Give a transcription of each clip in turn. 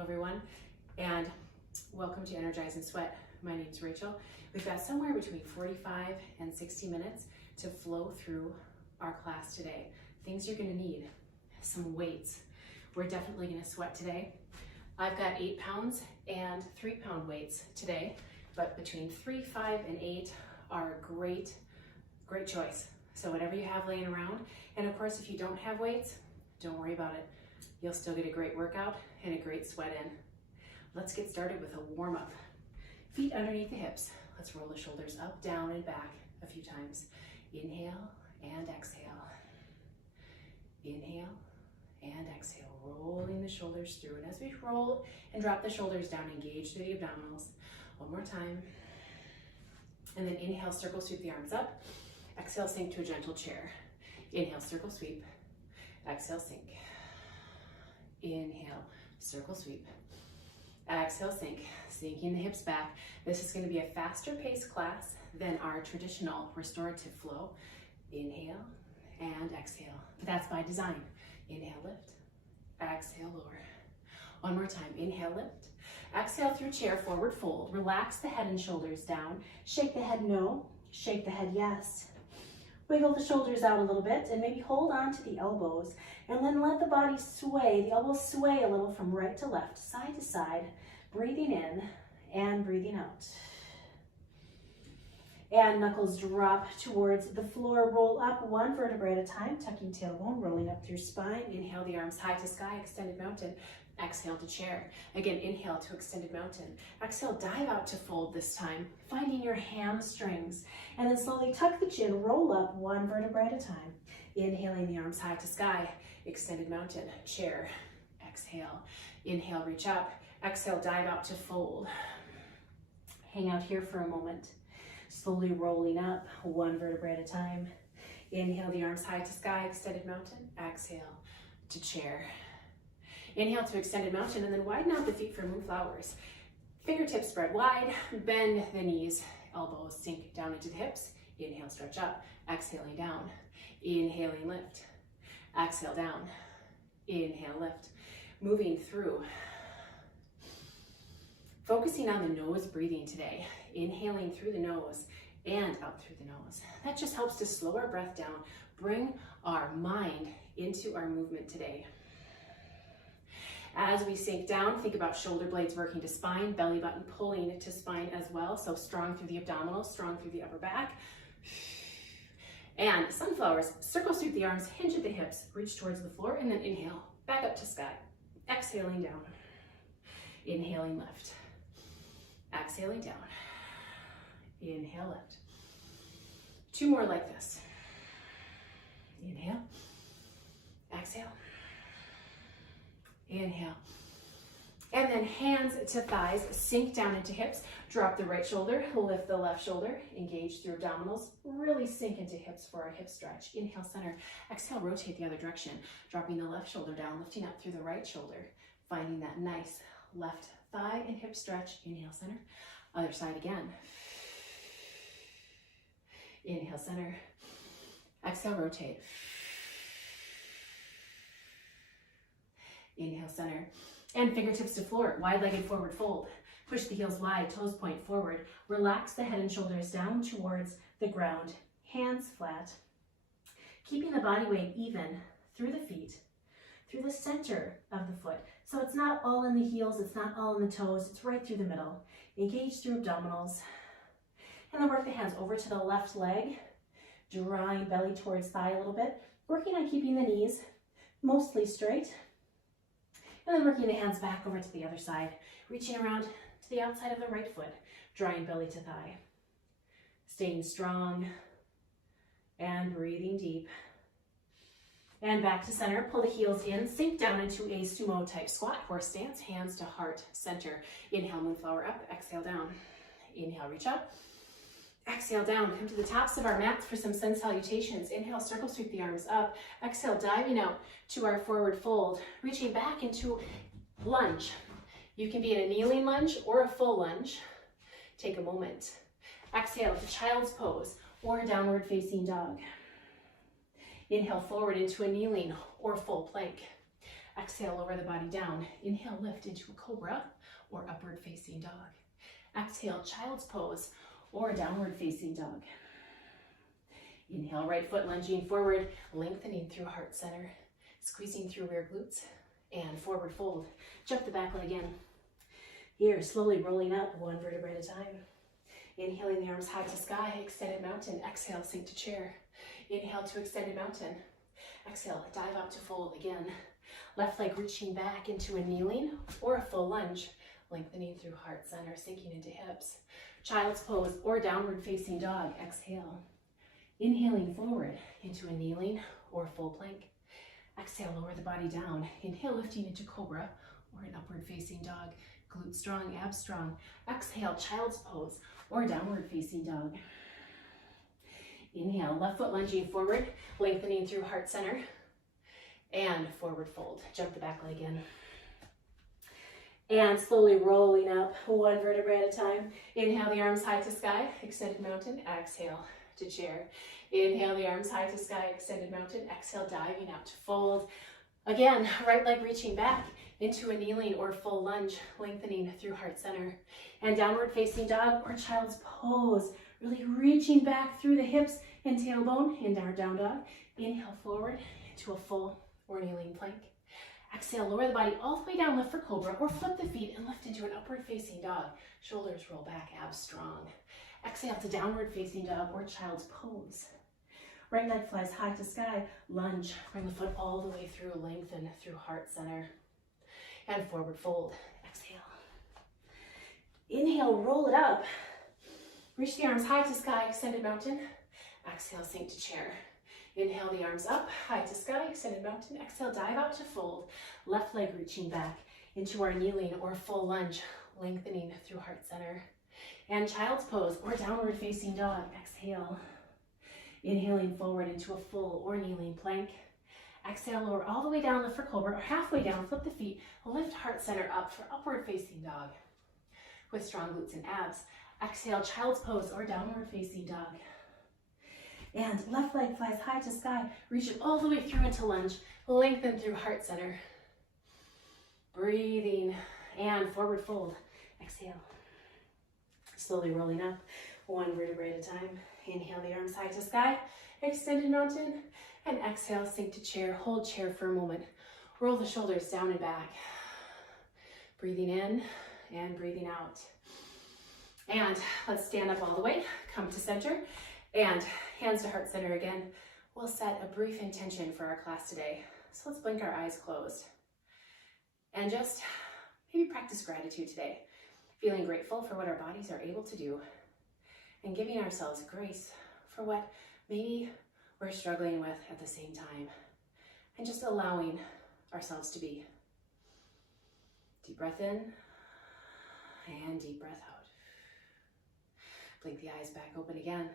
Hello everyone, and welcome to Energize and Sweat. My name is Rachel. We've got somewhere between 45 and 60 minutes to flow through our class today. Things you're gonna need: some weights. We're definitely gonna sweat today. I've got 8 pounds and 3 pound weights today, but between 3, 5, and 8 are a great choice. So whatever you have laying around, and of course if you don't have weights, don't worry about it. You'll still get a great workout and a great sweat in. Let's get started with a warm up. Feet underneath the hips. Let's roll the shoulders up, down, and back a few times. Inhale and exhale. Inhale and exhale, rolling the shoulders through. And as we roll and drop the shoulders down, engage through the abdominals. One more time. And then inhale, circle sweep the arms up. Exhale, sink to a gentle chair. Inhale, circle sweep. Exhale, sink. Inhale, circle sweep. Exhale, sink. Sinking the hips back. This is going to be a faster paced class than our traditional restorative flow. Inhale and exhale. But that's by design. Inhale, lift. Exhale, lower. One more time. Inhale, lift. Exhale through chair, forward fold. Relax the head and shoulders down. Shake the head no. Shake the head yes. Wiggle the shoulders out a little bit and maybe hold on to the elbows, and then let the body sway, the elbows sway a little from right to left, side to side, breathing in and breathing out. And knuckles drop towards the floor, roll up 1 vertebrae at a time, tucking tailbone, rolling up through spine. Inhale the arms high to sky, extended mountain. Exhale to chair. Again, inhale to extended mountain. Exhale, dive out to fold this time, finding your hamstrings. And then slowly tuck the chin, roll up 1 vertebrae at a time. Inhaling the arms high to sky, extended mountain, chair. Exhale. Inhale, reach up. Exhale, dive out to fold. Hang out here for a moment. Slowly rolling up 1 vertebrae at a time. Inhale the arms high to sky, extended mountain. Exhale to chair. Inhale to extended mountain, and then widen out the feet for moonflowers. Fingertips spread wide, bend the knees, elbows sink down into the hips. Inhale, stretch up. Exhaling down. Inhaling, lift. Exhale, down. Inhale, lift. Moving through. Focusing on the nose breathing today. Inhaling through the nose and out through the nose. That just helps to slow our breath down, bring our mind into our movement today. As we sink down, think about shoulder blades working to spine, belly button pulling to spine as well. So strong through the abdominals, strong through the upper back. And sunflowers, circle sweep the arms, hinge at the hips, reach towards the floor, and then inhale, back up to sky. Exhaling down. Inhaling, lift. Exhaling down. Inhale, lift. 2 more like this. Inhale. Exhale. Inhale. And then hands to thighs, sink down into hips, drop the right shoulder, lift the left shoulder, engage through abdominals, really sink into hips for a hip stretch. Inhale, center. Exhale, rotate the other direction, dropping the left shoulder down, lifting up through the right shoulder, finding that nice left thigh and hip stretch. Inhale, center. Other side again. Inhale, center. Exhale, rotate. Inhale, center. And fingertips to floor, wide-legged forward fold. Push the heels wide, toes point forward. Relax the head and shoulders down towards the ground, hands flat. Keeping the body weight even through the feet, through the center of the foot. So it's not all in the heels, it's not all in the toes, it's right through the middle. Engage through abdominals. And then work the hands over to the left leg, drawing belly towards thigh a little bit, working on keeping the knees mostly straight. And then working the hands back over to the other side, reaching around to the outside of the right foot, drawing belly to thigh. Staying strong and breathing deep. And back to center, pull the heels in, sink down into a sumo type squat, horse stance, hands to heart center. Inhale, moonflower up, exhale down. Inhale, reach up. Exhale down, come to the tops of our mats for some sun salutations. Inhale, circle sweep the arms up. Exhale, diving out to our forward fold, reaching back into lunge. You can be in a kneeling lunge or a full lunge. Take a moment. Exhale to child's pose or downward facing dog. Inhale forward into a kneeling or full plank. Exhale, lower the body down. Inhale, lift into a cobra or upward facing dog. Exhale, child's pose or downward facing dog. Inhale, right foot lunging forward, lengthening through heart center, squeezing through rear glutes, and forward fold. Jump the back leg in. Here, slowly rolling up one vertebrae at a time. Inhaling the arms high to sky, extended mountain. Exhale, sink to chair. Inhale to extended mountain. Exhale, dive up to fold again. Left leg reaching back into a kneeling or a full lunge, lengthening through heart center, sinking into hips. Child's pose or downward facing dog. Exhale. Inhaling forward into a kneeling or full plank. Exhale, lower the body down. Inhale, lifting into cobra or an upward facing dog. Glutes strong, abs strong. Exhale, child's pose or downward facing dog. Inhale, left foot lunging forward, lengthening through heart center, and forward fold. Jump the back leg in. And slowly rolling up one vertebrae at a time. Inhale the arms high to sky, extended mountain. Exhale to chair. Inhale the arms high to sky, extended mountain. Exhale, diving out to fold. Again, right leg reaching back into a kneeling or full lunge, lengthening through heart center. And downward facing dog or child's pose, really reaching back through the hips and tailbone in our down dog. Inhale forward into a full or kneeling plank. Exhale, lower the body all the way down, lift for cobra, or flip the feet and lift into an upward facing dog. Shoulders roll back, abs strong. Exhale to downward facing dog or child's pose. Right leg flies high to sky, lunge, bring the foot all the way through, lengthen through heart center, and forward fold. Exhale. Inhale, roll it up. Reach the arms high to sky, extended mountain. Exhale, sink to chair. Inhale the arms up, high to sky, extended mountain. Exhale, dive out to fold. Left leg reaching back into our kneeling or full lunge, lengthening through heart center. And child's pose or downward facing dog. Exhale. Inhaling forward into a full or kneeling plank. Exhale, lower all the way down, lift for cobra, or halfway down, flip the feet, lift heart center up for upward facing dog with strong glutes and abs. Exhale, child's pose or downward facing dog. And left leg flies high to sky, reach it all the way through into lunge, lengthen through heart center. Breathing and forward fold. Exhale. Slowly rolling up, one vertebrae at a time. Inhale the arms high to sky, extended mountain, and exhale, sink to chair. Hold chair for a moment. Roll the shoulders down and back. Breathing in and breathing out. And let's stand up all the way, come to center, and hands to heart center again. We'll set a brief intention for our class today. So let's blink our eyes closed. And just maybe practice gratitude today. Feeling grateful for what our bodies are able to do. And giving ourselves grace for what maybe we're struggling with at the same time. And just allowing ourselves to be. Deep breath in and deep breath out. Blink the eyes back open again.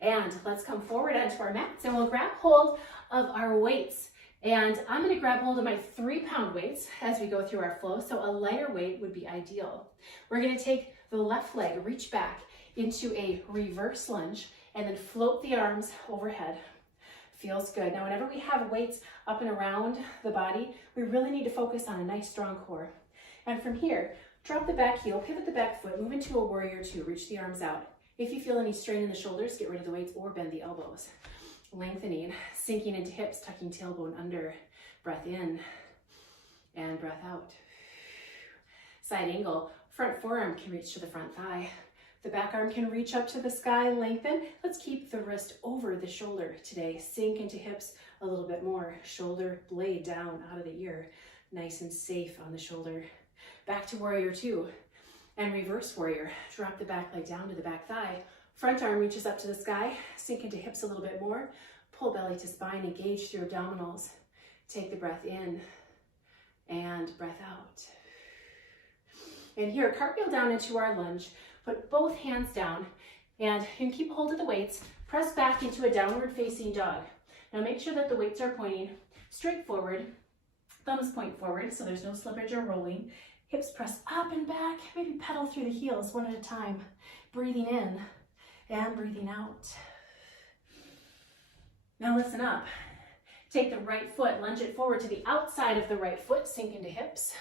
And let's come forward onto our mats and we'll grab hold of our weights. And I'm going to grab hold of my 3-pound weights as we go through our flow. So a lighter weight would be ideal. We're going to take the left leg, reach back into a reverse lunge, and then float the arms overhead. Feels good. Now, whenever we have weights up and around the body, we really need to focus on a nice strong core. And from here, drop the back heel, pivot the back foot, move into a warrior 2, reach the arms out. If you feel any strain in the shoulders, get rid of the weights or bend the elbows. Lengthening, sinking into hips, tucking tailbone under. Breath in and breath out. Side angle, front forearm can reach to the front thigh. The back arm can reach up to the sky, lengthen. Let's keep the wrist over the shoulder today. Sink into hips a little bit more. Shoulder blade down out of the ear. Nice and safe on the shoulder. Back to warrior 2 and reverse warrior. Drop the back leg down to the back thigh. Front arm reaches up to the sky. Sink into hips a little bit more. Pull belly to spine, engage through abdominals. Take the breath in and breath out. And here, cartwheel down into our lunge. Put both hands down and you can keep hold of the weights. Press back into a downward facing dog. Now make sure that the weights are pointing straight forward. Thumbs point forward so there's no slippage or rolling. Hips press up and back. Maybe pedal through the heels one at a time. Breathing in and breathing out. Now listen up. Take the right foot, lunge it forward to the outside of the right foot, sink into hips,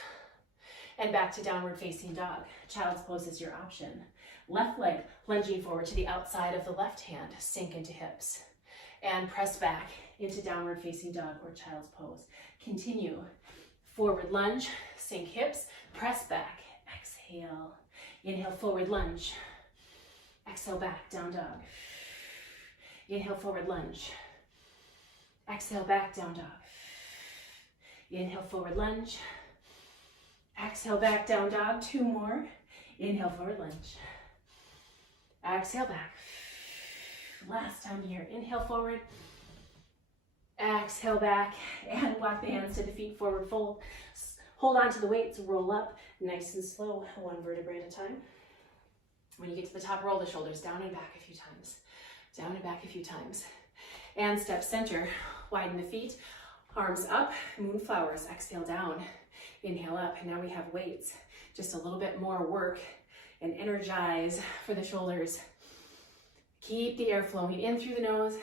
and back to downward facing dog. Child's pose is your option. Left leg lunging forward to the outside of the left hand, sink into hips, and press back into downward facing dog or child's pose. Continue. Forward lunge, sink hips, press back, exhale. Inhale, forward lunge. Exhale, back, down dog. Inhale, forward lunge. Exhale, back, down dog. Inhale, forward lunge. Exhale, back, down dog. 2 more. Inhale, forward lunge. Exhale, back. Last time here. Inhale, forward. Exhale, back. And walk the hands to the feet, forward fold. Hold on to the weights, roll up, nice and slow, 1 vertebrae at a time. When you get to the top, roll the shoulders down and back a few times. Down and back a few times. And step center, widen the feet, arms up, moonflowers, exhale down, inhale up. And now we have weights, just a little bit more work and energize for the shoulders. Keep the air flowing in through the nose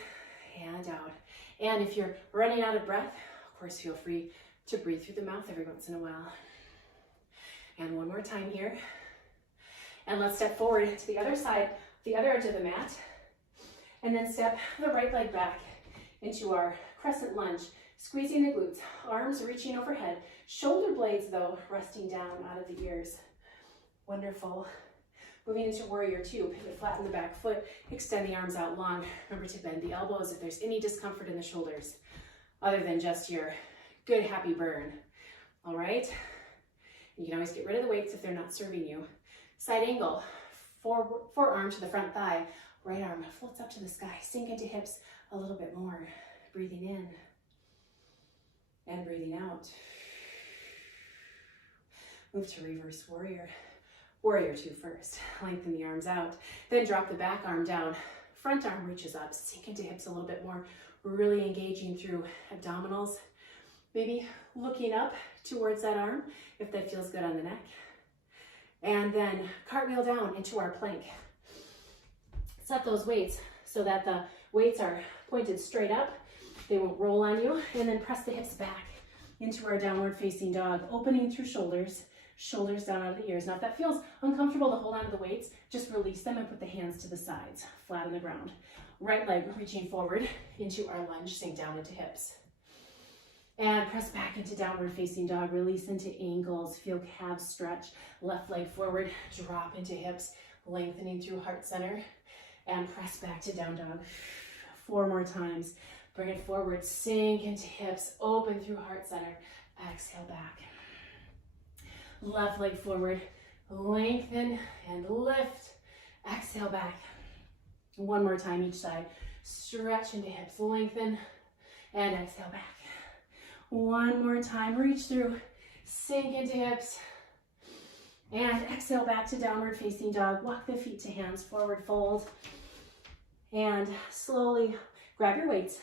and out. And if you're running out of breath, of course, feel free to breathe through the mouth every once in a while. And 1 more time here. And let's step forward to the other side, the other edge of the mat. And then step the right leg back into our crescent lunge, squeezing the glutes, arms reaching overhead, shoulder blades though resting down out of the ears. Wonderful. Moving into warrior 2, pivot flat in the back foot, extend the arms out long. Remember to bend the elbows if there's any discomfort in the shoulders, other than just your good happy burn. All right. You can always get rid of the weights if they're not serving you. Side angle, forearm to the front thigh, right arm floats up to the sky, sink into hips a little bit more. Breathing in and breathing out. Move to reverse warrior. Warrior 2 first. Lengthen the arms out, then drop the back arm down. Front arm reaches up, sink into hips a little bit more, really engaging through abdominals. Maybe looking up towards that arm if that feels good on the neck. And then cartwheel down into our plank. Set those weights so that the weights are pointed straight up. They won't roll on you. And then press the hips back into our downward facing dog, opening through shoulders, shoulders down out of the ears. Now if that feels uncomfortable to hold on to the weights, just release them and put the hands to the sides, flat on the ground. Right leg reaching forward into our lunge, sink down into hips. And press back into downward facing dog, release into ankles, feel calves stretch, left leg forward, drop into hips, lengthening through heart center, and press back to down dog. 4 more times. Bring it forward, sink into hips, open through heart center, exhale back. Left leg forward, lengthen and lift, exhale back. 1 more time each side. Stretch into hips, lengthen, and exhale back. 1 more time, reach through, sink into hips, and exhale back to downward facing dog. Walk the feet to hands, forward fold, and slowly grab your weights,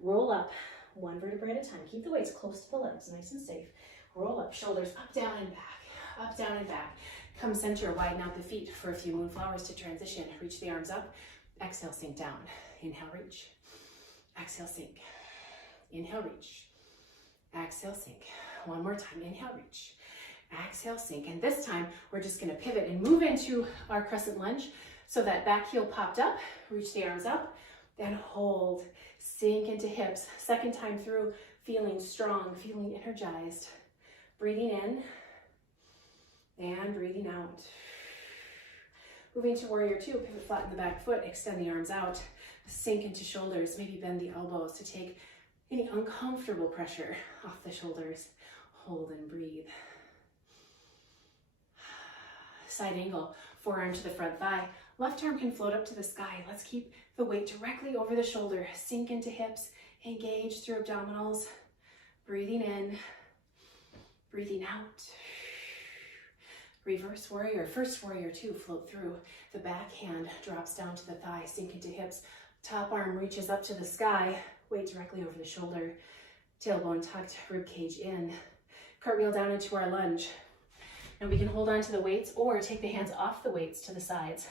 roll up 1 vertebrae at a time. Keep the weights close to the legs, nice and safe. Roll up, shoulders up, down, and back, up, down, and back. Come center, widen out the feet for a few moonflowers to transition. Reach the arms up, exhale, sink down. Inhale, reach, exhale, sink. Inhale, reach. Exhale, sink. 1 more time. Inhale, reach. Exhale, sink. And this time, we're just going to pivot and move into our crescent lunge so that back heel popped up. Reach the arms up, then hold. Sink into hips. Second time through, feeling strong, feeling energized. Breathing in and breathing out. Moving to warrior 2, pivot flat in the back foot, extend the arms out, sink into shoulders, maybe bend the elbows to take any uncomfortable pressure off the shoulders. Hold and breathe. Side angle, forearm to the front thigh. Left arm can float up to the sky. Let's keep the weight directly over the shoulder. Sink into hips, engage through abdominals. Breathing in, breathing out. Reverse warrior, first warrior 2, float through. The back hand drops down to the thigh, sink into hips. Top arm reaches up to the sky. Weight directly over the shoulder, tailbone tucked, rib cage in. Cartwheel down into our lunge. And we can hold on to the weights or take the hands off the weights to the sides.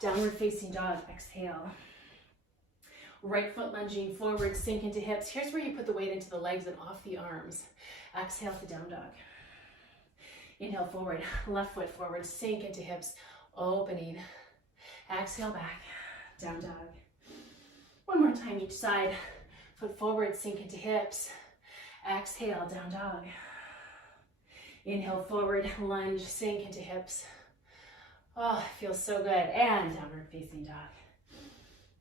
Downward facing dog, exhale. Right foot lunging forward, sink into hips. Here's where you put the weight into the legs and off the arms. Exhale to down dog. Inhale forward, left foot forward, sink into hips, opening. Exhale back, down dog. One more time each side. Foot forward, sink into hips. Exhale, down dog. Inhale forward, lunge, sink into hips. Oh, it feels so good. And downward facing dog.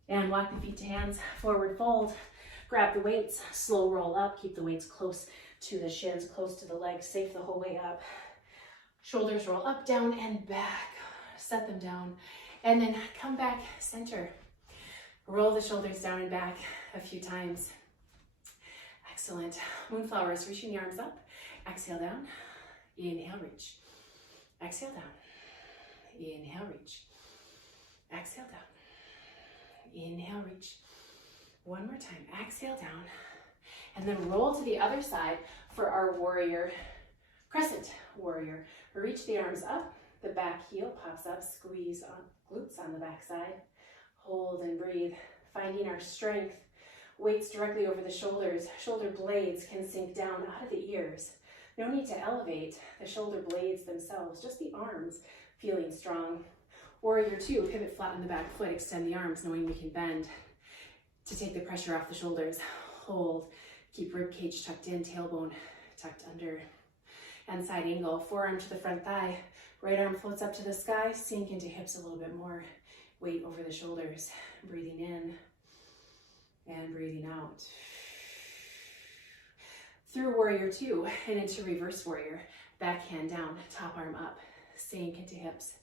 And walk the feet to hands, forward fold. Grab the weights, slow roll up. Keep the weights close to the shins, close to the legs, safe the whole way up. Shoulders roll up, down, and back. Set them down. And then come back, center. Roll the shoulders down and back a few times. Excellent. Moonflowers, reaching the arms up. Exhale down. Inhale, reach. Exhale down. Inhale, reach. Exhale down. Inhale, reach. One more time. Exhale down. And then roll to the other side for our warrior, crescent warrior. Reach the arms up. The back heel pops up. Squeeze on glutes on the back side. Hold and breathe. Finding our strength. Weights directly over the shoulders. Shoulder blades can sink down out of the ears. No need to elevate the shoulder blades themselves, just the arms feeling strong. Warrior two, pivot flat on the back foot, extend the arms knowing we can bend to take the pressure off the shoulders. Hold, keep rib cage tucked in, tailbone tucked under. And side angle, forearm to the front thigh, right arm floats up to the sky, sink into hips a little bit more, weight over the shoulders, breathing in and breathing out. Through warrior two and into reverse warrior, back hand down, top arm up, sink into hips,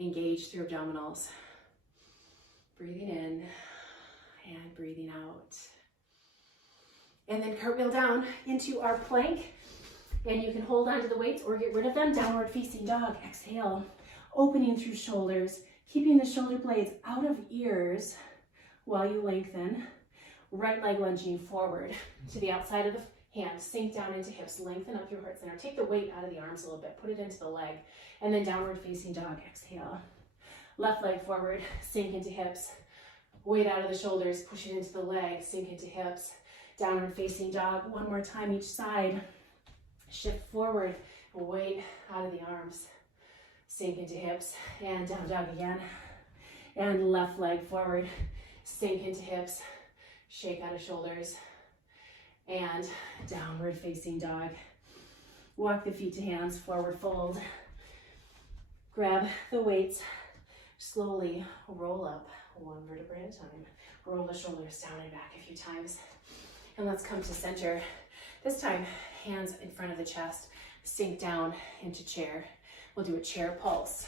engage through abdominals, breathing in and breathing out. And then cartwheel down into our plank, and you can hold onto the weights or get rid of them. Downward facing dog, exhale, opening through shoulders, keeping the shoulder blades out of ears while you lengthen. Right leg lunging forward to the outside of the hand, sink down into hips, lengthen up through heart center. Take the weight out of the arms a little bit, put it into the leg, and then downward facing dog, exhale. Left leg forward, sink into hips, weight out of the shoulders, push it into the leg, sink into hips, downward facing dog. One more time each side. Shift forward, weight out of the arms, sink into hips, and down dog again. And left leg forward, sink into hips, shake out of shoulders, and downward facing dog. Walk the feet to hands, forward fold. Grab the weights, slowly roll up, one vertebra at a time. Roll the shoulders down and back a few times. And let's come to center. This time, hands in front of the chest, sink down into chair. We'll do a chair pulse.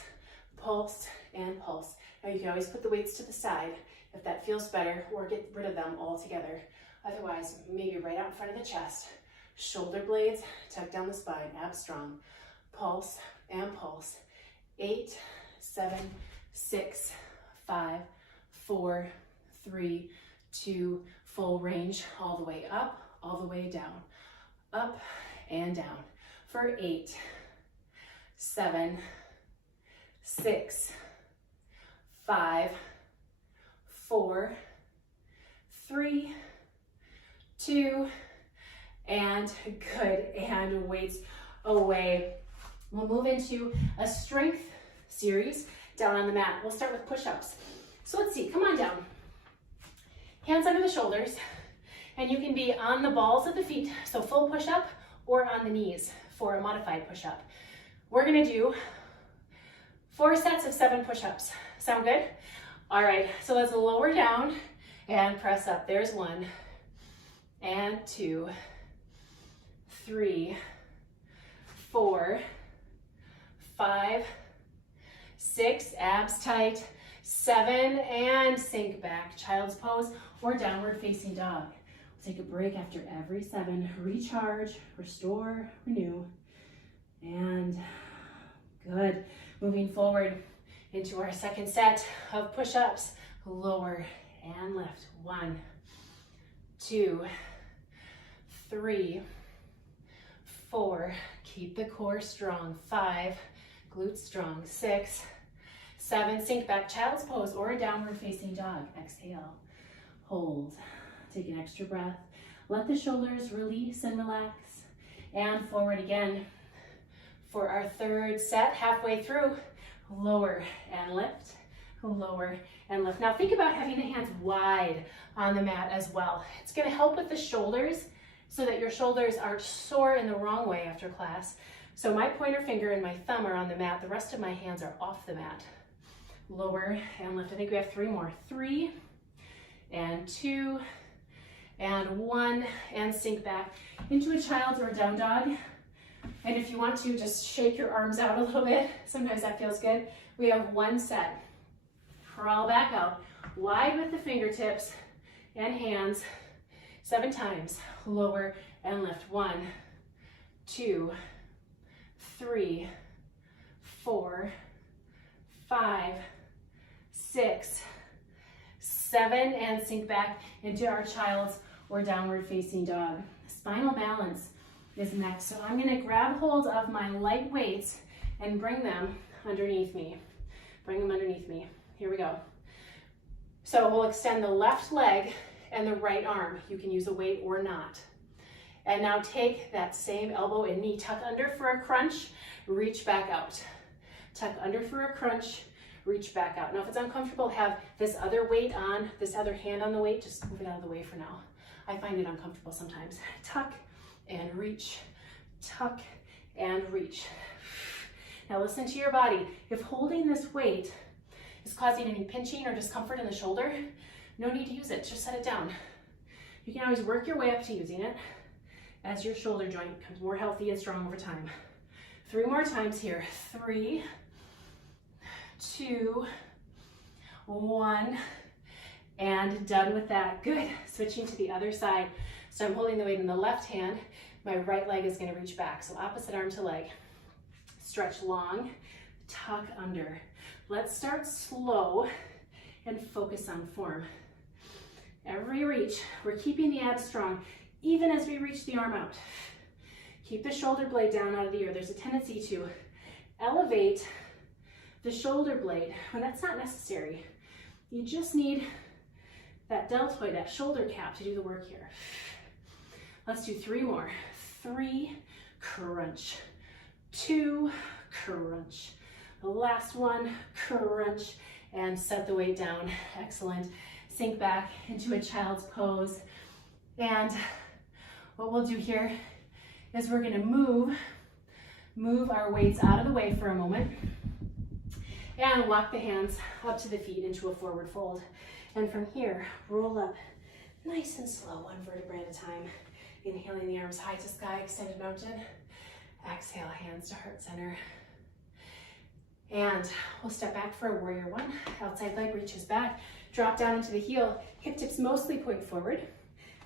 Pulse and pulse. Now you can always put the weights to the side if that feels better, or get rid of them altogether. Otherwise, maybe right out in front of the chest. Shoulder blades, tuck down the spine, abs strong. Pulse and pulse. 8, 7, 6, 5, 4, 3, 2, full range, all the way up, all the way down. Up and down. For 8, 7, 6, 5, 4, 3, 2, and good, and weights away. We'll move into a strength series down on the mat. We'll start with push-ups. So let's see, come on down. Hands under the shoulders, and you can be on the balls of the feet, so full push-up, or on the knees for a modified push-up. We're gonna do 4 sets of 7 push-ups. Sound good? All right, so let's lower down and press up. There's 1, and 2, 3, 4, 5, 6, abs tight, 7, and sink back. Child's pose or downward facing dog. We'll take a break after every 7. Recharge, restore, renew, and good. Moving forward into our second set of push-ups. Lower and lift. 1, 2, 3, 4. Keep the core strong. 5, glutes strong. 6, 7, sink back, child's pose or a downward facing dog. Exhale. hold. Take an extra breath. Let the shoulders release and relax. And forward again. For our third set, halfway through, lower and lift, lower and lift. Now think about having the hands wide on the mat as well. It's going to help with the shoulders so that your shoulders aren't sore in the wrong way after class. So my pointer finger and my thumb are on the mat. The rest of my hands are off the mat. Lower and lift. I think we have 3 more. 3 and 2 and 1, and sink back into a child's or down dog. And if you want to, just shake your arms out a little bit. Sometimes that feels good. We have 1 set. Crawl back out, wide with the fingertips and hands, 7 times. Lower and lift. 1, 2, 3, 4, 5, 6, 7, and sink back into our child's or downward facing dog. Spinal balance is next. So I'm going to grab hold of my light weights and bring them underneath me. Bring them underneath me. Here we go. So we'll extend the left leg and the right arm. You can use a weight or not. And now take that same elbow and knee, tuck under for a crunch, reach back out. Tuck under for a crunch, reach back out. Now if it's uncomfortable, have this other weight on, this other hand on the weight, just move it out of the way for now. I find it uncomfortable sometimes. Tuck and reach, tuck and reach. Now listen to your body. If holding this weight is causing any pinching or discomfort in the shoulder, no need to use it, just set it down. You can always work your way up to using it as your shoulder joint becomes more healthy and strong over time. 3 more times here. 3, 2, 1, and done with that. Good. Switching to the other side. So I'm holding the weight in the left hand. My right leg is going to reach back. So opposite arm to leg. Stretch long, tuck under. Let's start slow and focus on form. Every reach, we're keeping the abs strong, even as we reach the arm out. Keep the shoulder blade down out of the ear. There's a tendency to elevate the shoulder blade when that's not necessary. You just need that deltoid, that shoulder cap to do the work here. Let's do 3 more. 3, crunch. 2, crunch. The last one, crunch, and set the weight down. Excellent. Sink back into a child's pose. And what we'll do here is we're gonna move our weights out of the way for a moment and walk the hands up to the feet into a forward fold. And from here, roll up nice and slow, 1 vertebra at a time. Inhaling the arms high to sky, extended mountain. Exhale, hands to heart center. And we'll step back for a warrior 1. Outside leg reaches back, drop down into the heel. Hip tips mostly point forward.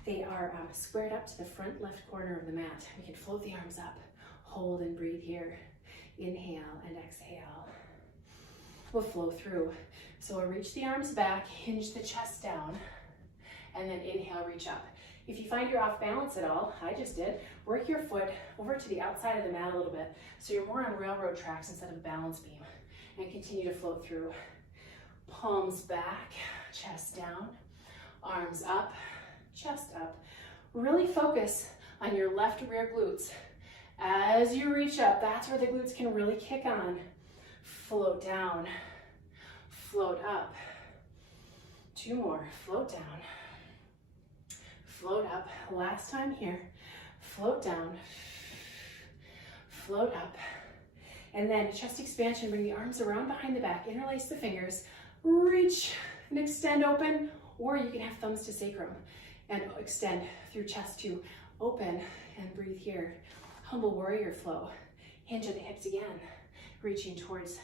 They are squared up to the front left corner of the mat. We can float the arms up, hold and breathe here. Inhale and exhale. We'll flow through. So we'll reach the arms back, hinge the chest down, and then inhale, reach up. If you find you're off balance at all, I just did, work your foot over to the outside of the mat a little bit so you're more on railroad tracks instead of a balance beam, and continue to float through. Palms back, chest down, arms up, chest up. Really focus on your left rear glutes. As you reach up, that's where the glutes can really kick on. Float down, float up. 2 more, float down, float up. Last time here, float down, float up. And then chest expansion, bring the arms around behind the back, interlace the fingers, reach and extend open, or you can have thumbs to sacrum and extend through chest to open and breathe here. Humble warrior flow. Hinge at the hips again, reaching towards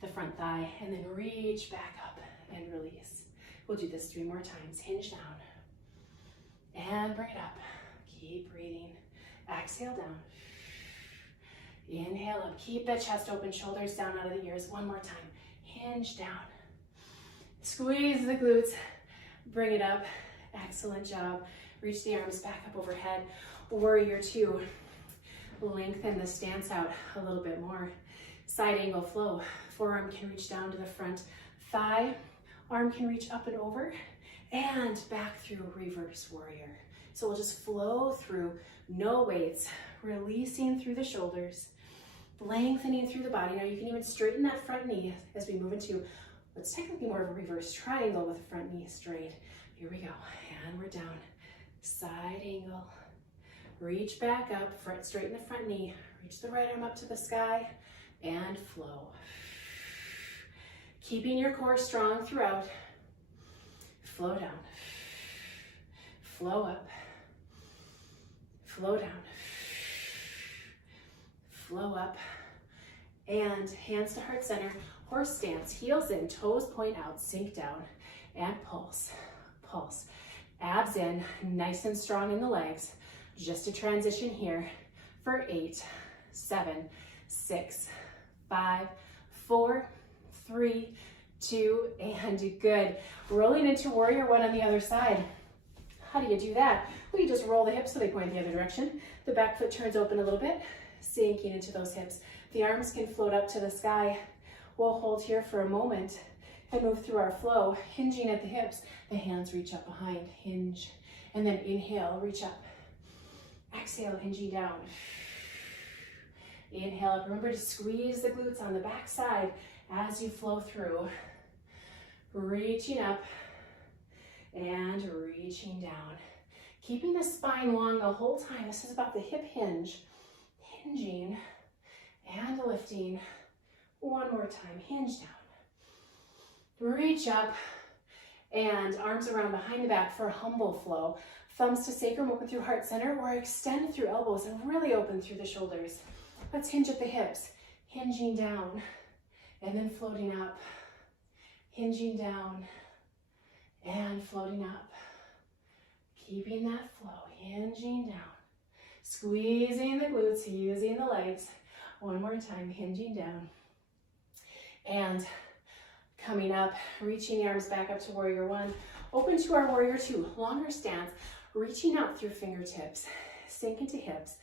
the front thigh, and then reach back up and release. We'll do this 3 more times. Hinge down and bring it up. Keep breathing. Exhale down. Inhale up. Keep the chest open, shoulders down out of the ears. 1 more time. Hinge down. Squeeze the glutes. Bring it up. Excellent job. Reach the arms back up overhead. Warrior 2. Lengthen the stance out a little bit more. Side angle flow. Forearm can reach down to the front thigh. Arm can reach up and over. and back through reverse warrior. So we'll just flow through, no weights, releasing through the shoulders, lengthening through the body. Now you can even straighten that front knee as we move into what's technically more of a reverse triangle with the front knee straight. Here we go, and we're down. Side angle, reach back up, straighten the front knee, reach the right arm up to the sky, and flow. Keeping your core strong throughout. Flow down, flow up, flow down, flow up, and hands to heart center, horse stance, heels in, toes point out, sink down, and pulse, pulse. Abs in, nice and strong in the legs. Just a transition here for 8, 7, 6, 5, 4, 3, 2, and good. Rolling into warrior one on the other side. How do you do that? Well, you just roll the hips so they point the other direction. The back foot turns open a little bit, sinking into those hips. The arms can float up to the sky. We'll hold here for a moment and move through our flow, hinging at the hips. The hands reach up behind, hinge, and then inhale, reach up. Exhale, hinging down. Inhale up. Remember to squeeze the glutes on the back side as you flow through. Reaching up and reaching down. Keeping the spine long the whole time. This is about the hip hinge. Hinging and lifting. One more time, hinge down. Reach up and arms around behind the back for a humble flow. Thumbs to sacrum, open through heart center, or extend through elbows and really open through the shoulders. Let's hinge at the hips, hinging down and then floating up. Hinging down and floating up. Keeping that flow, hinging down. Squeezing the glutes, using the legs. One more time, hinging down. And coming up, reaching the arms back up to warrior one. Open to our warrior two, longer stance. Reaching out through fingertips, sink into hips.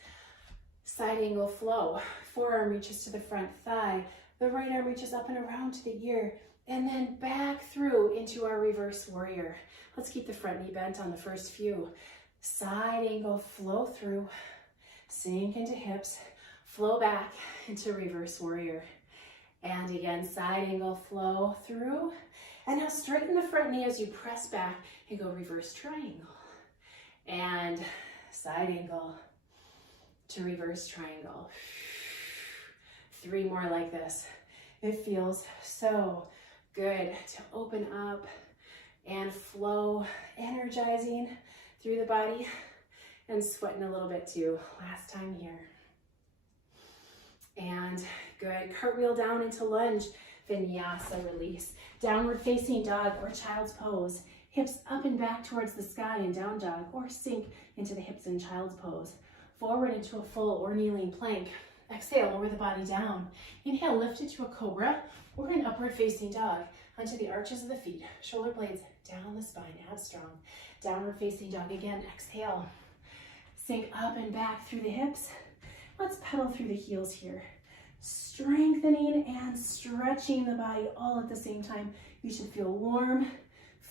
Side angle flow. Forearm reaches to the front thigh. The right arm reaches up and around to the ear. And then back through into our reverse warrior. Let's keep the front knee bent on the first few. Side angle, flow through, sink into hips, flow back into reverse warrior. And again, side angle, flow through. And now straighten the front knee as you press back and go reverse triangle. And side angle to reverse triangle. 3 more like this. It feels so good to open up and flow, energizing through the body and sweating a little bit too. Last time here. And good. Cartwheel down into lunge, vinyasa release. Downward facing dog or child's pose. Hips up and back towards the sky in down dog, or sink into the hips in child's pose. Forward into a full or kneeling plank. Exhale, lower the body down. Inhale, lift it to a cobra or an upward facing dog onto the arches of the feet. Shoulder blades down the spine, abs strong. Downward facing dog again. Exhale. Sink up and back through the hips. Let's pedal through the heels here. Strengthening and stretching the body all at the same time. You should feel warm,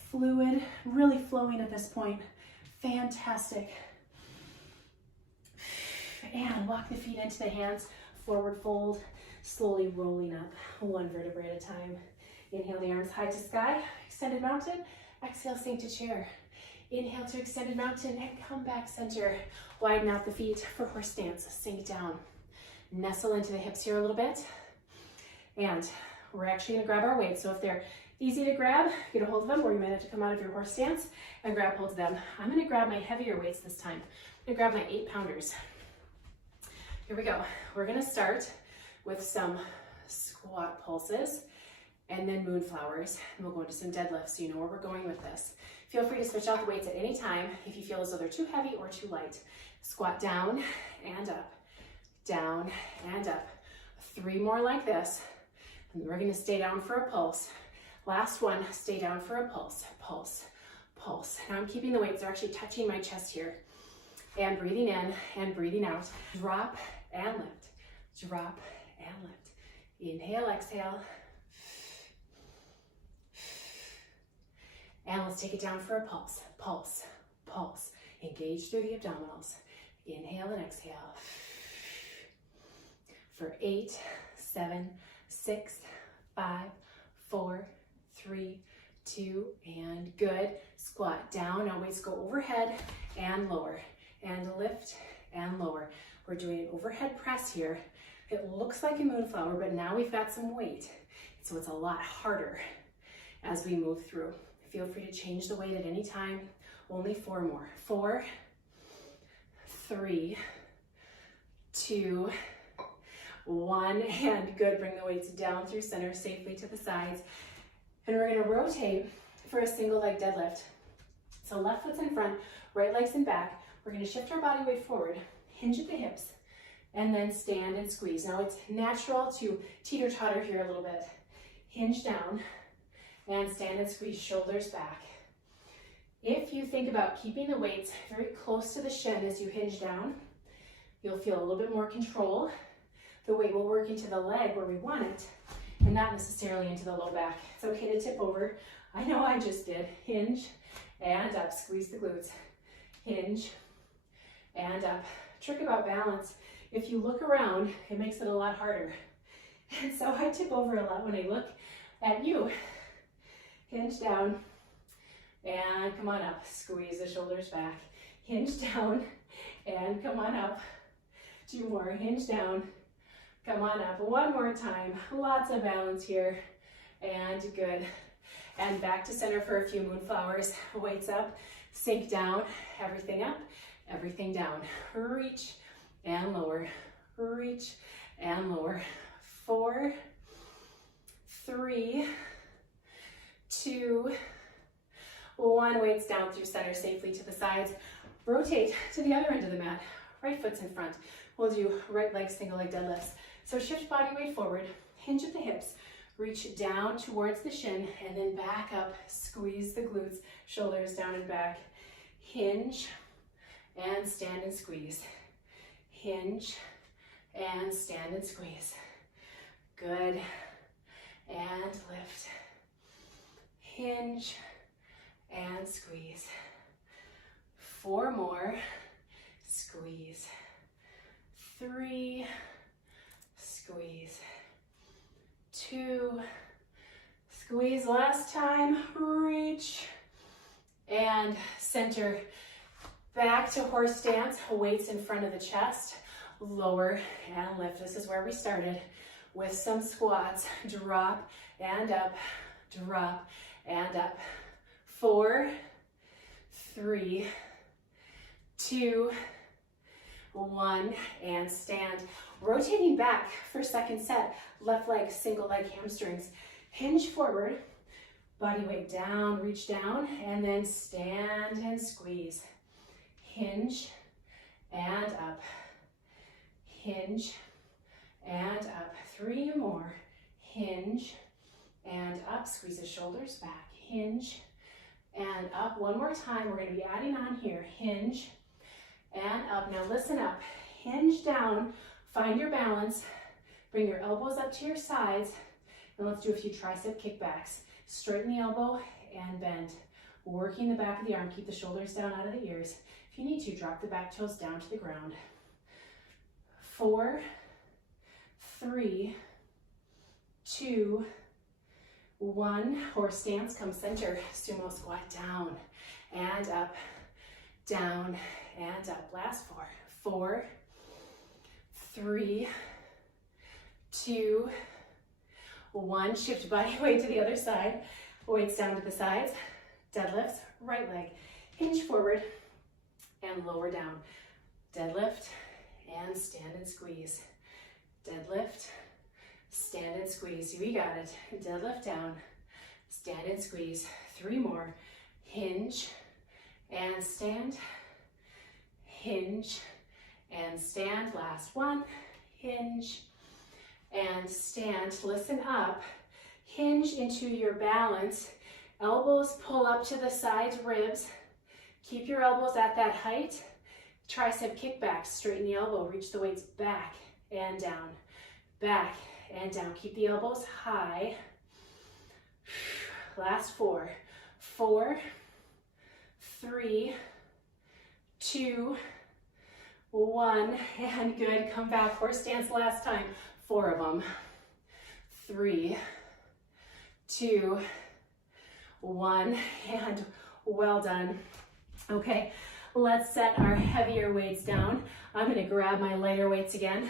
fluid, really flowing at this point. Fantastic. And walk the feet into the hands, forward fold, slowly rolling up, 1 vertebrae at a time. Inhale the arms high to sky, extended mountain. Exhale, sink to chair. Inhale to extended mountain and come back center. Widen out the feet for horse stance, sink down. Nestle into the hips here a little bit. And we're actually gonna grab our weights. So if they're easy to grab, get a hold of them, or you might have to come out of your horse stance and grab hold of them. I'm gonna grab my heavier weights this time. I'm gonna grab my 8-pounders. Here we go. We're gonna start with some squat pulses and then moonflowers. And we'll go into some deadlifts so you know where we're going with this. Feel free to switch out the weights at any time if you feel as though they're too heavy or too light. Squat down and up, down and up. 3 more like this. And we're gonna stay down for a pulse. Last one, stay down for a pulse, pulse, pulse. Now I'm keeping the weights, they're actually touching my chest here. And breathing in and breathing out. Drop and lift, drop and lift. Inhale, exhale. And let's take it down for a pulse, pulse, pulse. Engage through the abdominals. Inhale and exhale. For 8, 7, 6, 5, 4, 3, 2, and good. Squat down. Now weights go overhead and lower, and lift and lower. We're doing an overhead press here. It looks like a moonflower, but now we've got some weight, so it's a lot harder as we move through. Feel free to change the weight at any time. Only 4 more. 4, 3, 2, 1, and good. Bring the weights down through center safely to the sides. And we're gonna rotate for a single leg deadlift. So left foot's in front, right leg's in back. We're gonna shift our body weight forward, hinge at the hips, and then stand and squeeze. Now it's natural to teeter-totter here a little bit. Hinge down and stand and squeeze, shoulders back. If you think about keeping the weights very close to the shin as you hinge down, you'll feel a little bit more control. The weight will work into the leg where we want it, and not necessarily into the low back. It's okay to tip over. I know I just did. Hinge and up, squeeze the glutes. Hinge and up. Trick about balance. If you look around, it makes it a lot harder. And so I tip over a lot when I look at you. Hinge down and come on up. Squeeze the shoulders back. Hinge down and come on up. 2 more. Hinge down. Come on up. 1 more time. Lots of balance here. And good. And back to center for a few moonflowers. Weights up. Sink down. Everything up. Everything down. Reach and lower. Reach and lower. 4, 3, 2, 1. Weights down through center safely to the sides. Rotate to the other end of the mat. Right foot's in front. We'll do right leg, single leg deadlifts. So shift body weight forward, hinge at the hips, reach down towards the shin, and then back up, squeeze the glutes, shoulders down and back. Hinge and stand and squeeze. Hinge and stand and squeeze. Good. And lift. Hinge and squeeze. 4 more. Squeeze. 3. Squeeze. 2. Squeeze. Last time. Reach. And center. Back to horse stance. Weights in front of the chest. Lower and lift. This is where we started with some squats. Drop and up. Drop and up. 4, 3, 2, 1, and stand. Rotating back for second set. Left leg, single leg hamstrings. Hinge forward, body weight down, reach down, and then stand and squeeze. Hinge and up. Hinge and up. 3 more. Hinge and up. Squeeze the shoulders back. Hinge and up. 1 more time. We're going to be adding on here. Hinge and up. Now listen up. Hinge down. Find your balance. Bring your elbows up to your sides. And let's do a few tricep kickbacks. Straighten the elbow and bend. Working the back of the arm. Keep the shoulders down out of the ears. If you need to, drop the back toes down to the ground. 4, 3, 2, 1. Horse stance. Come center. Sumo squat. Down and up. Down and up. Last 4. 4, 3, 2, 1. Shift body weight to the other side. Weights down to the sides. Deadlifts. Right leg. Hinge forward and lower down. Deadlift and stand and squeeze. Deadlift, stand and squeeze. We got it. Deadlift down, stand and squeeze. 3 more. Hinge and stand. Hinge and stand. Last 1. Hinge and stand. Listen up. Hinge into your balance. Elbows pull up to the sides, ribs. Keep your elbows at that height. Tricep kickbacks. Straighten the elbow. Reach the weights back and down. Back and down. Keep the elbows high. Last 4. 4, 3, 2, 1, and good. Come back, horse stance last time. 4 of them. 3, 2, 1, and well done. Okay, let's set our heavier weights down. I'm gonna grab my lighter weights again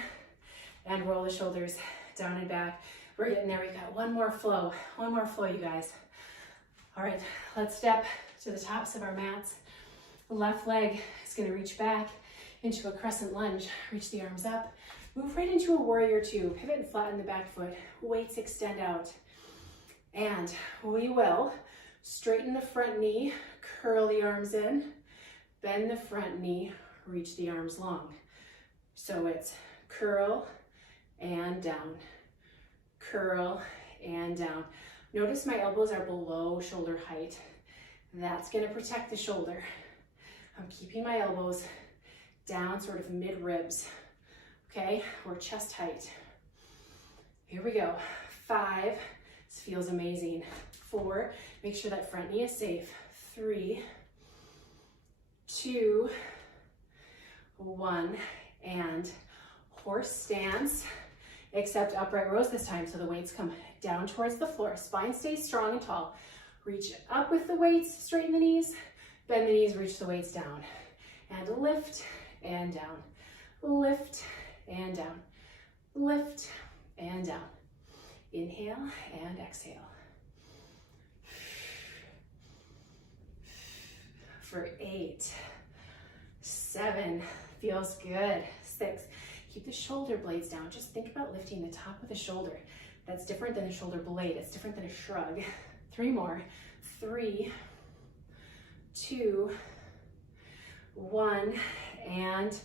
and roll the shoulders down and back. We're getting there. We've got one more flow, you guys. All right, let's step to the tops of our mats. Left leg is gonna reach back into a crescent lunge. Reach the arms up. Move right into a warrior two. Pivot and flatten the back foot. Weights extend out. And we will straighten the front knee, curl the arms in, bend the front knee, reach the arms long. So it's curl and down, curl and down. Notice my elbows are below shoulder height. That's gonna protect the shoulder. I'm keeping my elbows down sort of mid ribs, okay? Or chest height. Here we go. 5, this feels amazing. 4, make sure that front knee is safe. 3, 2, 1, and horse stance, except upright rows this time. So the weights come down towards the floor. Spine stays strong and tall. Reach up with the weights, straighten the knees, bend the knees, reach the weights down. And lift and down, lift and down, lift and down. Inhale and exhale. For 8, 7, feels good. 6, keep the shoulder blades down. Just think about lifting the top of the shoulder. That's different than a shoulder blade. It's different than a shrug. 3 more. 3, 2, 1, and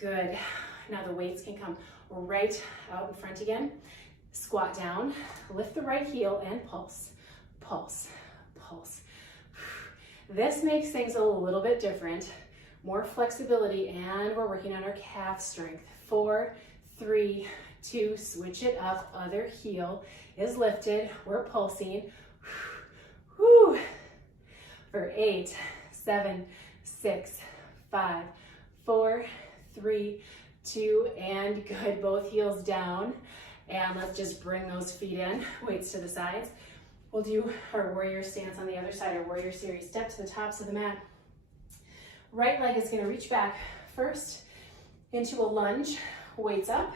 good. Now the weights can come right out in front again. Squat down, lift the right heel and pulse, pulse, pulse. This makes things a little bit different, more flexibility, and we're working on our calf strength. 4, 3, 2, switch it up. Other heel is lifted. We're pulsing. Whew. For 8, 7, 6, 5, 4, 3, 2, and good. Both heels down. And let's just bring those feet in, weights to the sides. We'll do our warrior stance on the other side, our warrior series. Step to the tops of the mat. Right leg is gonna reach back first into a lunge, weights up,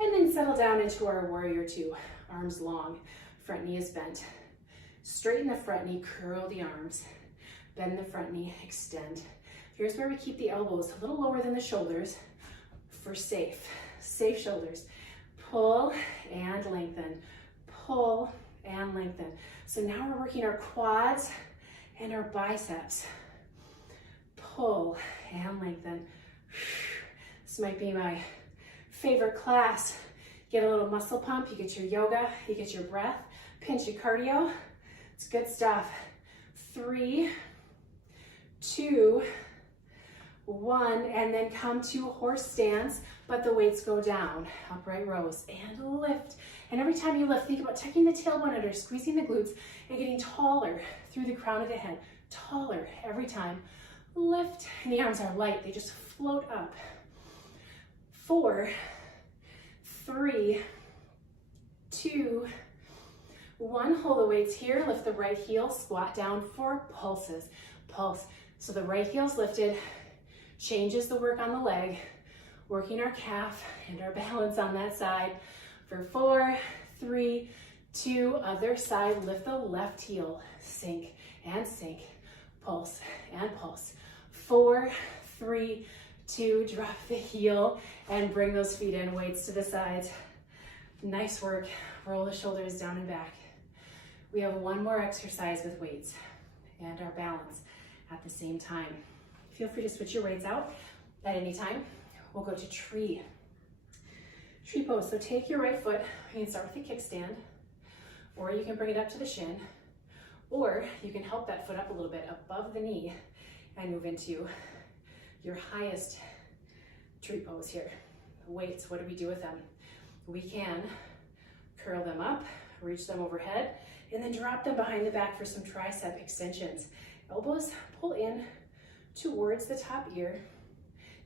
and then settle down into our warrior two. Arms long, front knee is bent. Straighten the front knee, curl the arms. Bend the front knee, extend. Here's where we keep the elbows a little lower than the shoulders for safe shoulders. Pull and lengthen, pull and lengthen. So now we're working our quads and our biceps. Pull and lengthen. This might be my favorite class. Get a little muscle pump, you get your yoga, you get your breath, pinch your cardio. It's good stuff. 3, 2, 1, and then come to horse stance, but the weights go down. Upright rows and lift. And every time you lift, think about tucking the tailbone under, squeezing the glutes, and getting taller through the crown of the head. Taller every time. Lift, and the arms are light. They just float up. 4, 3, 2, 1. Hold the weights here. Lift the right heel. Squat down for pulses. Pulse. So the right heel's lifted. Changes the work on the leg, working our calf and our balance on that side. For 4, 3, 2, other side, lift the left heel, sink and sink, pulse and pulse. 4, 3, 2, drop the heel and bring those feet in, weights to the sides. Nice work, roll the shoulders down and back. We have one more exercise with weights and our balance at the same time. Feel free to switch your weights out at any time. We'll go to tree pose. So take your right foot, you can start with a kickstand, or you can bring it up to the shin, or you can help that foot up a little bit above the knee and move into your highest tree pose here. Weights, what do we do with them? We can curl them up, reach them overhead, and then drop them behind the back for some tricep extensions. Elbows pull in towards the top ear.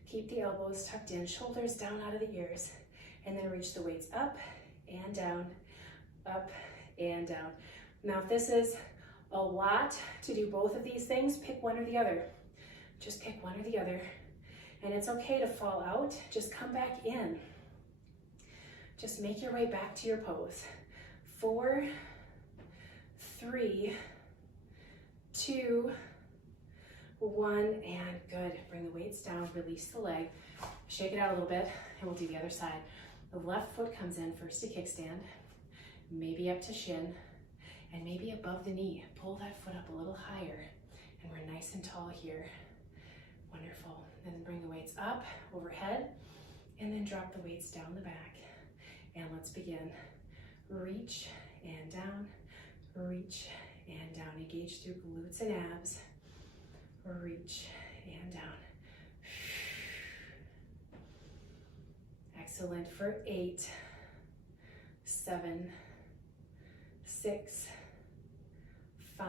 Keep the elbows tucked in, shoulders down out of the ears, and then reach the weights up and down, up and down. Now, if this is a lot to do both of these things, pick one or the other. Just pick one or the other. And it's okay to fall out. Just come back in. Just make your way back to your pose. 4, 3, 2, 1, and good. Bring the weights down, release the leg, shake it out a little bit, and we'll do the other side. The left foot comes in first to kickstand, maybe up to shin, and maybe above the knee. Pull that foot up a little higher, and we're nice and tall here. Wonderful. And then bring the weights up, overhead, and then drop the weights down the back. And let's begin. Reach and down, reach and down. Engage through glutes and abs. Reach and down. Excellent for 8, 7, 6, 5,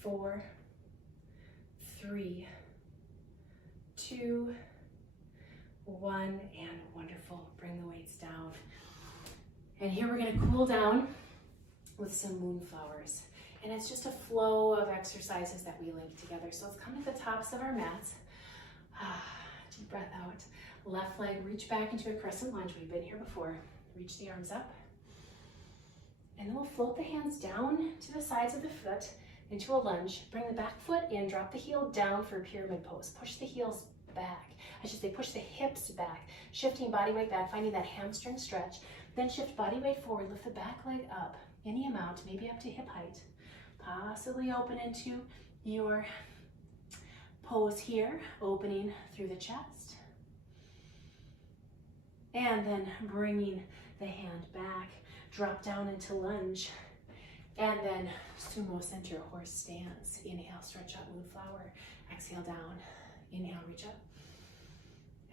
4, 3, 2, 1, and wonderful. Bring the weights down. And here we're going to cool down with some moonflowers. And it's just a flow of exercises that we link together. So let's come to the tops of our mats. Deep breath out. Left leg, reach back into a crescent lunge. We've been here before. Reach the arms up. And then we'll float the hands down to the sides of the foot into a lunge. Bring the back foot in, drop the heel down for a pyramid pose. Push the heels back. I should say push the hips back. Shifting body weight back, finding that hamstring stretch. Then shift body weight forward, lift the back leg up, any amount, maybe up to hip height. Possibly open into your pose here, opening through the chest. And then bringing the hand back, drop down into lunge. And then sumo center horse stance. Inhale, stretch out, moonflower. Exhale, down. Inhale, reach up.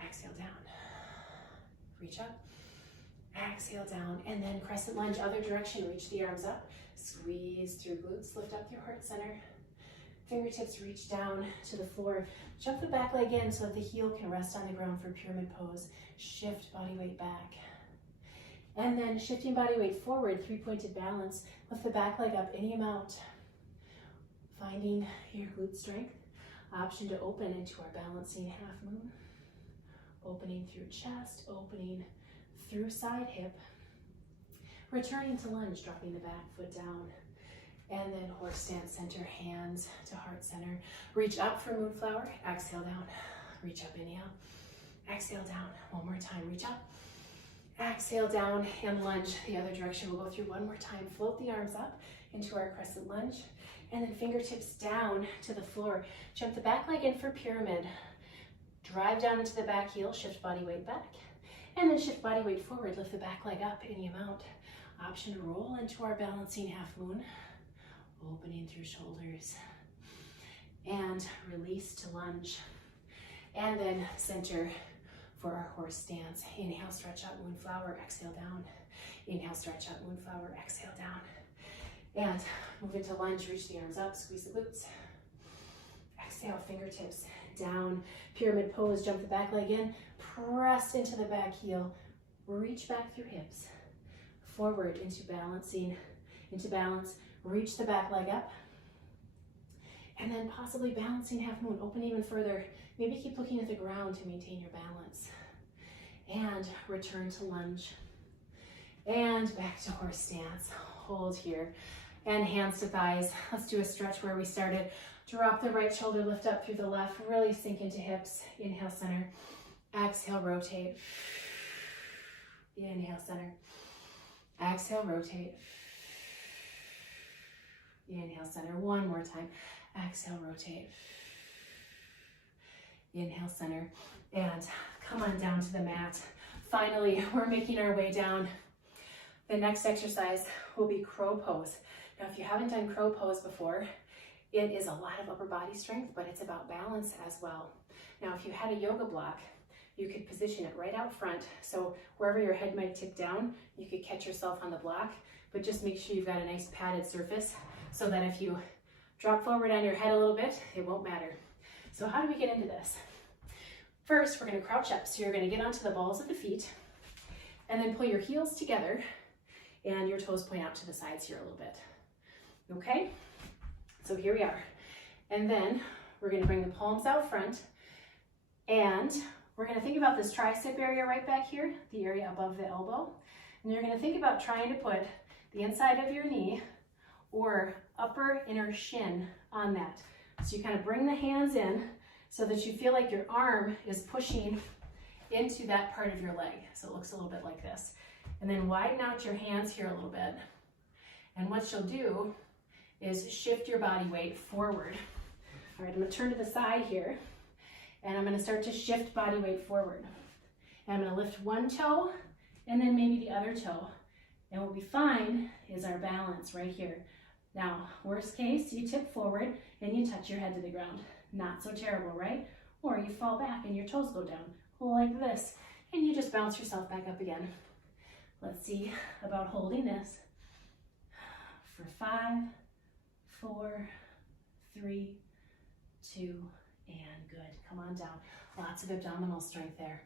Exhale, down. Reach up. Exhale, down. And then crescent lunge, other direction. Reach the arms up. Squeeze through glutes. Lift up your heart center. Fingertips reach down to the floor. Jump the back leg in so that the heel can rest on the ground for pyramid pose. Shift body weight back. And then shifting body weight forward, three-pointed balance. Lift the back leg up any amount. Finding your glute strength. Option to open into our balancing half moon. Opening through chest, opening through side hip. Returning to lunge, dropping the back foot down. And then horse stance, center, hands to heart center. Reach up for moonflower, exhale down. Reach up, inhale. Exhale down, one more time, reach up. Exhale down and lunge the other direction. We'll go through one more time. Float the arms up into our crescent lunge. And then fingertips down to the floor. Jump the back leg in for pyramid. Drive down into the back heel, shift body weight back. And then shift body weight forward, lift the back leg up any amount. Option to roll into our balancing half moon. Opening through shoulders. And release to lunge. And then center for our horse stance. Inhale, stretch out, moonflower, exhale down. Inhale, stretch out, moonflower, exhale down. And move into lunge, reach the arms up, squeeze the glutes. Exhale, fingertips down. Pyramid pose, jump the back leg in, press into the back heel, reach back through hips. Forward into balancing, into balance, reach the back leg up. And then possibly balancing half moon, open even further. Maybe keep looking at the ground to maintain your balance. And return to lunge. And back to horse stance. Hold here. And hands to thighs. Let's do a stretch where we started. Drop the right shoulder, lift up through the left. Really sink into hips. Inhale, center. Exhale, rotate. Inhale, center. Exhale, rotate. Inhale, center. One more time. Exhale, rotate. Inhale, center. And come on down to the mat. Finally, we're making our way down. The next exercise will be crow pose. Now, if you haven't done crow pose before, it is a lot of upper body strength, but it's about balance as well. Now, if you had a yoga block, you could position it right out front. So wherever your head might tip down, you could catch yourself on the block, but just make sure you've got a nice padded surface so that if you drop forward on your head a little bit, it won't matter. So how do we get into this? First, we're going to crouch up. So you're going to get onto the balls of the feet and then pull your heels together and your toes point out to the sides here a little bit. Okay? So here we are. And then we're going to bring the palms out front and we're going to think about this tricep area right back here, the area above the elbow. And you're going to think about trying to put the inside of your knee or upper inner shin on that. So you kind of bring the hands in so that you feel like your arm is pushing into that part of your leg. So it looks a little bit like this. And then widen out your hands here a little bit. And what you'll do is shift your body weight forward. All right, I'm going to turn to the side here. And I'm going to start to shift body weight forward. And I'm going to lift one toe and then maybe the other toe. And what we find is our balance right here. Now, worst case, you tip forward and you touch your head to the ground. Not so terrible, right? Or you fall back and your toes go down like this. And you just bounce yourself back up again. Let's see about holding this for 5, 4, 3, 2, and good. Come on down. Lots of abdominal strength there.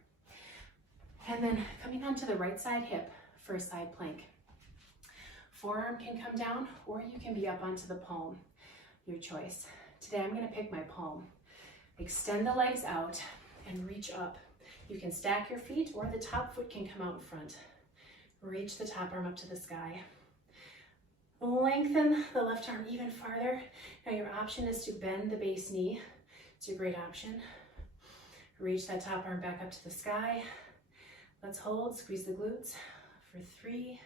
And then coming onto the right side hip for a side plank. Forearm can come down or you can be up onto the palm. Your choice. Today I'm going to pick my palm. Extend the legs out and reach up. You can stack your feet or the top foot can come out in front. Reach the top arm up to the sky. Lengthen the left arm even farther. Now your option is to bend the base knee. It's a great option. Reach that top arm back up to the sky. Let's hold, squeeze the glutes for 3,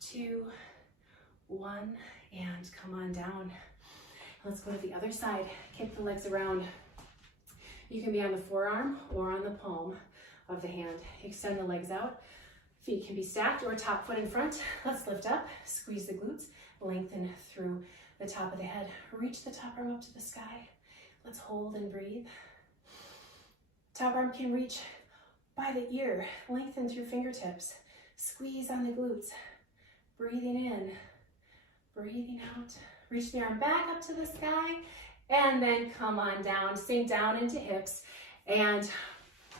2, 1, and come on down. Let's go to the other side. Kick the legs around. You can be on the forearm or on the palm of the hand. Extend the legs out. Feet can be stacked or top foot in front. Let's lift up, squeeze the glutes, lengthen through the top of the head. Reach the top arm up to the sky. Let's hold and breathe. Top arm can reach by the ear. Lengthen through fingertips. Squeeze on the glutes. Breathing in, breathing out. Reach the arm back up to the sky and then come on down. Sink down into hips and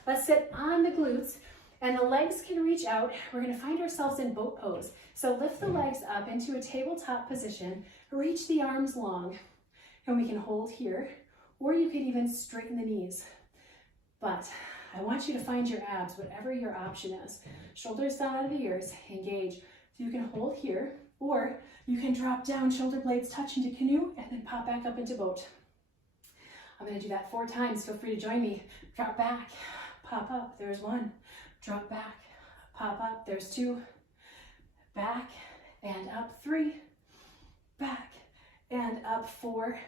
let's sit on the glutes and the legs can reach out. We're going to find ourselves in boat pose. So lift the legs up into a tabletop position. Reach the arms long and we can hold here or you could even straighten the knees. But I want you to find your abs, whatever your option is. Shoulders down out of the ears, engage. So you can hold here, or you can drop down, shoulder blades touch into canoe, and then pop back up into boat. I'm gonna do that 4 times. Feel free to join me. Drop back, pop up, there's 1. Drop back, pop up, there's 2. Back and up, 3. Back and up, 4.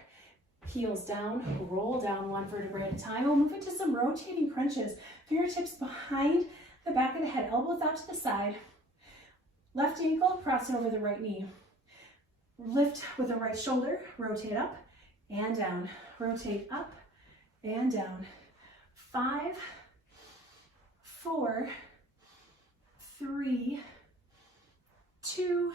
Heels down, roll down 1 vertebrae at a time. We'll move into some rotating crunches. Fingertips behind the back of the head, elbows out to the side. Left ankle crossing over the right knee. Lift with the right shoulder, rotate up and down. Rotate up and down. 5, 4, 3, 2,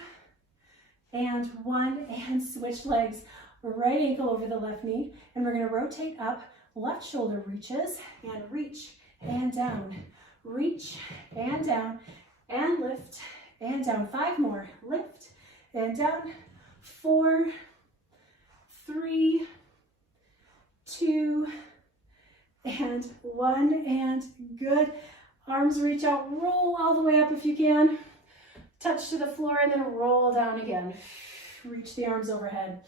and 1. And switch legs. Right ankle over the left knee. And we're going to rotate up. Left shoulder reaches and reach and down. Reach and down and lift and down. 5 more. Lift and down. 4, 3, 2, and 1. And good. Arms reach out. Roll all the way up if you can. Touch to the floor and then roll down again. Reach the arms overhead.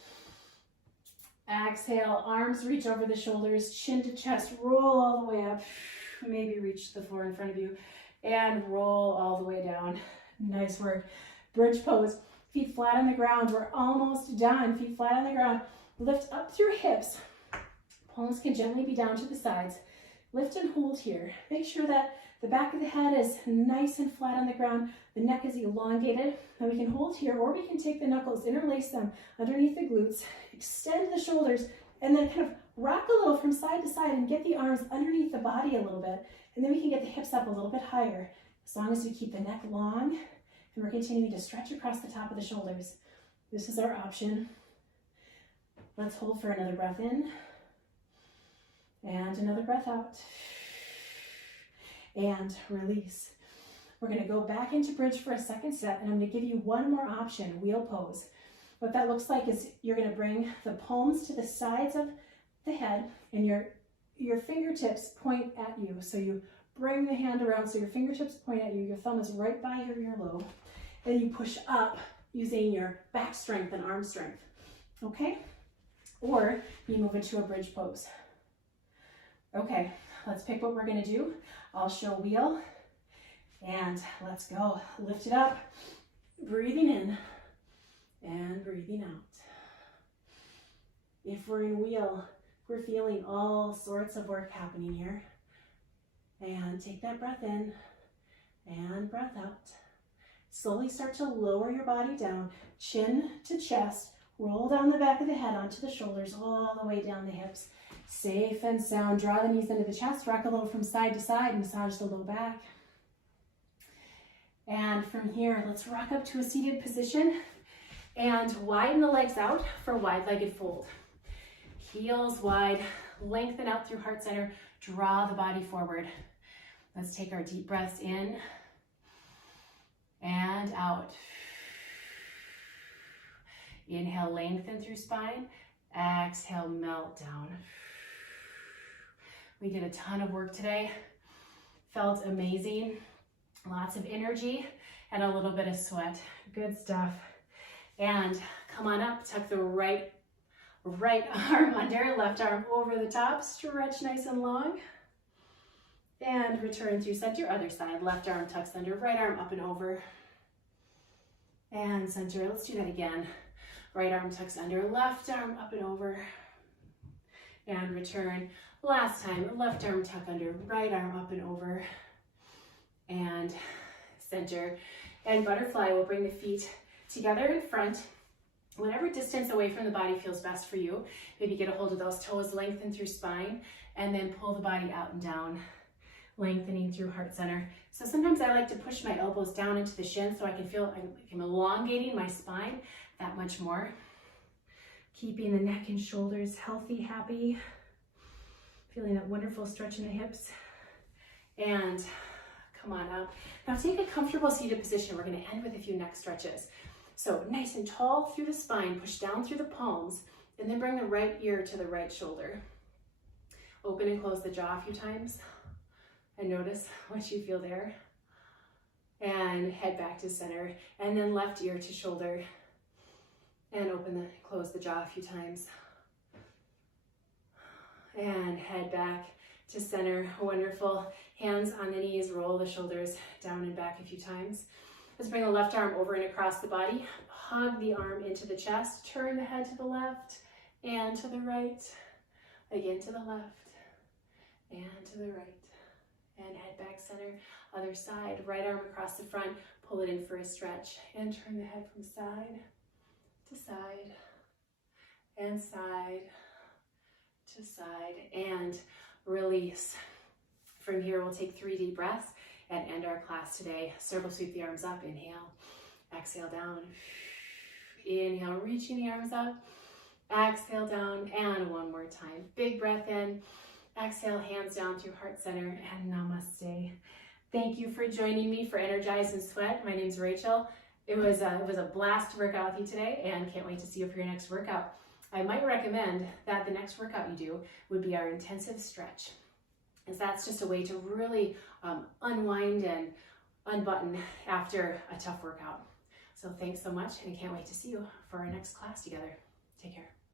Exhale. Arms reach over the shoulders. Chin to chest. Roll all the way up. Maybe reach the floor in front of you. And roll all the way down. Nice work. Bridge pose. Feet flat on the ground. We're almost done. Feet flat on the ground. Lift up through hips. Palms can gently be down to the sides. Lift and hold here. Make sure that the back of the head is nice and flat on the ground. The neck is elongated. And we can hold here, or we can take the knuckles, interlace them underneath the glutes, extend the shoulders, and then kind of rock a little from side to side and get the arms underneath the body a little bit. And then we can get the hips up a little bit higher, as long as we keep the neck long and we're continuing to stretch across the top of the shoulders. This is our option. Let's hold for another breath in and another breath out and release. We're going to go back into bridge for a second set, and I'm going to give you one more option, wheel pose. What that looks like is you're going to bring the palms to the sides of the head and your fingertips point at you. So you bring the hand around so your fingertips point at you, your thumb is right by your earlobe, and you push up using your back strength and arm strength, okay? Or you move into a bridge pose. Okay, let's pick what we're gonna do. I'll show wheel, and let's go. Lift it up, breathing in and breathing out. If we're in wheel, we're feeling all sorts of work happening here. And take that breath in and breath out. Slowly start to lower your body down, chin to chest, roll down the back of the head onto the shoulders, all the way down the hips. Safe and sound. Draw the knees into the chest, rock a little from side to side, massage the low back. And from here, let's rock up to a seated position and widen the legs out for wide-legged fold. Heels wide, lengthen out through heart center, draw the body forward. Let's take our deep breaths in and out. Inhale, lengthen through spine. Exhale, melt down. We did a ton of work today. Felt amazing. Lots of energy and a little bit of sweat. Good stuff. And come on up, tuck the right arm under, left arm over the top, stretch nice and long. And return through center, other side. Left arm tucks under, right arm up and over. And center, let's do that again. Right arm tucks under, left arm up and over. And return. Last time, left arm tuck under, right arm up and over. And center. And butterfly, we'll bring the feet together in front. Whatever distance away from the body feels best for you. Maybe get a hold of those toes, lengthen through spine, and then pull the body out and down, lengthening through heart center. So sometimes I like to push my elbows down into the shins so I can feel I'm elongating my spine that much more. Keeping the neck and shoulders healthy, happy. Feeling that wonderful stretch in the hips. And come on up. Now take a comfortable seated position. We're going to end with a few neck stretches. So nice and tall through the spine, push down through the palms, and then bring the right ear to the right shoulder. Open and close the jaw a few times and notice what you feel there. And head back to center, and then left ear to shoulder, and close the jaw a few times. And head back to center. Wonderful. Hands on the knees, roll the shoulders down and back a few times. Let's bring the left arm over and across the body. Hug the arm into the chest. Turn the head to the left and to the right. Again to the left and to the right. And head back center. Other side. Right arm across the front. Pull it in for a stretch. And turn the head from side to side. And side to side. And release. From here, we'll take 3 deep breaths and end our class today. Circle sweep the arms up, inhale, exhale down. Inhale, reaching the arms up, exhale down, and one more time. Big breath in, exhale, hands down through heart center, and namaste. Thank you for joining me for Energize and Sweat. My name's Rachel. It was a blast to work out with you today, and can't wait to see you for your next workout. I might recommend that the next workout you do would be our intensive stretch, as that's just a way to really unwind and unbutton after a tough workout. So thanks so much, and I can't wait to see you for our next class together. Take care.